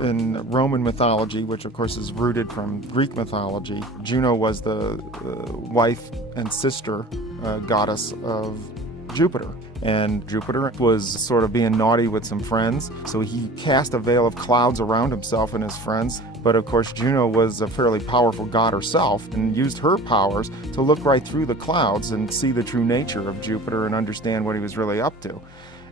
In Roman mythology, which of course is rooted from Greek mythology, Juno was the wife and sister goddess of Jupiter. And Jupiter was sort of being naughty with some friends, so he cast a veil of clouds around himself and his friends. But of course, Juno was a fairly powerful god herself and used her powers to look right through the clouds and see the true nature of Jupiter and understand what he was really up to.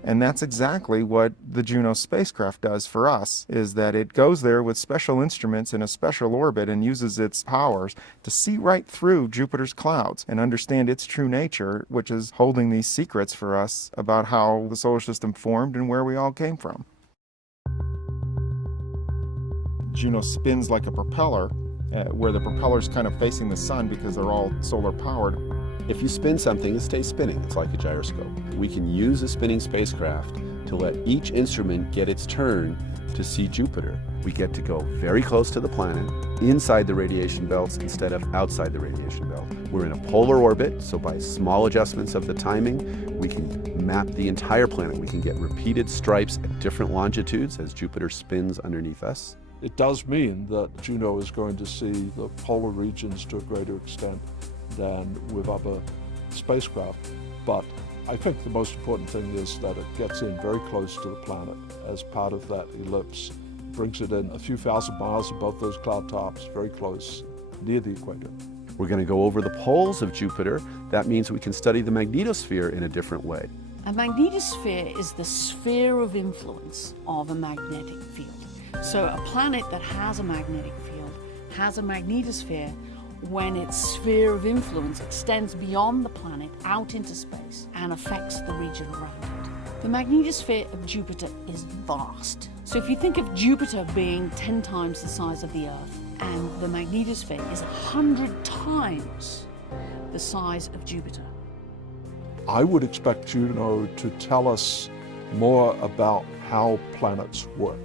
And that's exactly what the Juno spacecraft does for us, is that it goes there with special instruments in a special orbit and uses its powers to see right through Jupiter's clouds and understand its true nature, which is holding these secrets for us about how the solar system formed and where we all came from. Juno spins like a propeller, where the propeller's kind of facing the sun because they're all solar powered. If you spin something, it stays spinning. It's like a gyroscope. We can use a spinning spacecraft to let each instrument get its turn to see Jupiter. We get to go very close to the planet, inside the radiation belts instead of outside the radiation belt. We're in a polar orbit, so by small adjustments of the timing, we can map the entire planet. We can get repeated stripes at different longitudes as Jupiter spins underneath us. It does mean that Juno is going to see the polar regions to a greater extent than with other spacecraft, but I think the most important thing is that it gets in very close to the planet as part of that ellipse, brings it in a few thousand miles above those cloud tops, very close, near the equator. We're going to go over the poles of Jupiter. That means we can study the magnetosphere in a different way. A magnetosphere is the sphere of influence of a magnetic field. So a planet that has a magnetic field has a magnetosphere when its sphere of influence extends beyond the planet out into space and affects the region around it. The magnetosphere of Jupiter is vast. So if you think of Jupiter being 10 times the size of the Earth, and the magnetosphere is 100 times the size of Jupiter. I would expect Juno to tell us more about how planets work,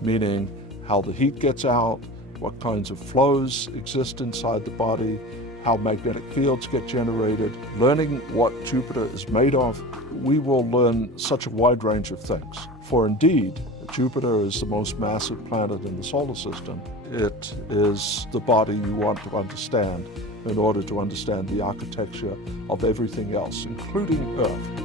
meaning how the heat gets out, what kinds of flows exist inside the body, how magnetic fields get generated. Learning what Jupiter is made of, we will learn such a wide range of things. For indeed, Jupiter is the most massive planet in the solar system. It is the body you want to understand in order to understand the architecture of everything else, including Earth.